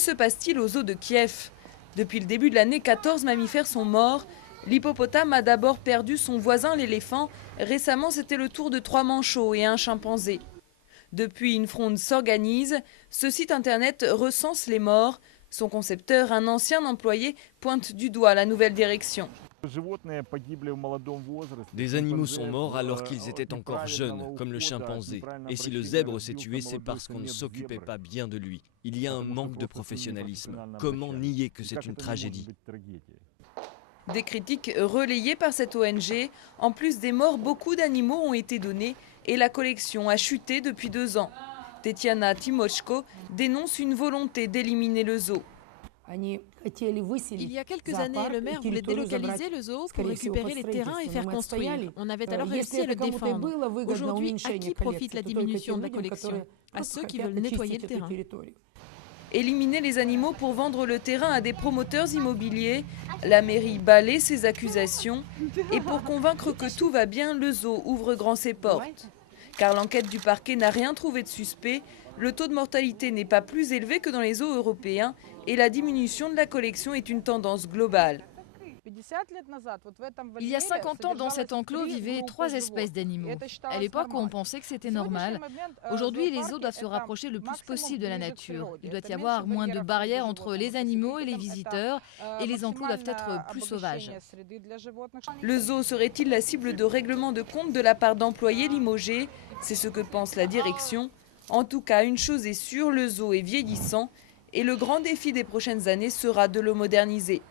se passe-t-il au zoo de Kiev? Depuis le début de l'année, 14 mammifères sont morts. L'hippopotame a d'abord perdu son voisin l'éléphant. Récemment, c'était le tour de 3 manchots et un chimpanzé. Depuis, une fronde s'organise. Ce site internet recense les morts. Son concepteur, un ancien employé, pointe du doigt la nouvelle direction. Des animaux sont morts alors qu'ils étaient encore jeunes, comme le chimpanzé. Et si le zèbre s'est tué, c'est parce qu'on ne s'occupait pas bien de lui. Il y a un manque de professionnalisme. Comment nier que c'est une tragédie ? Des critiques relayées par cette ONG. En plus des morts, beaucoup d'animaux ont été donnés et la collection a chuté depuis 2 ans. Tetiana Timochko dénonce une volonté d'éliminer le zoo. Il y a quelques années, le maire voulait délocaliser le zoo pour récupérer les terrains et faire construire. On avait alors réussi à le défendre. Aujourd'hui, à qui profite la diminution de la collection? À ceux qui veulent nettoyer le terrain. Éliminer les animaux pour vendre le terrain à des promoteurs immobiliers. La mairie balaie ces accusations. Et pour convaincre que tout va bien, le zoo ouvre grand ses portes. Car l'enquête du parquet n'a rien trouvé de suspect. Le taux de mortalité n'est pas plus élevé que dans les zoos européens et la diminution de la collection est une tendance globale. Il y a 50 ans, dans cet enclos vivaient 3 espèces d'animaux. À l'époque, on pensait que c'était normal. Aujourd'hui, les zoos doivent se rapprocher le plus possible de la nature. Il doit y avoir moins de barrières entre les animaux et les visiteurs, et les enclos doivent être plus sauvages. Le zoo serait-il la cible de règlements de compte de la part d'employés limogés? C'est ce que pense la direction. En tout cas, une chose est sûre, le zoo est vieillissant et le grand défi des prochaines années sera de le moderniser.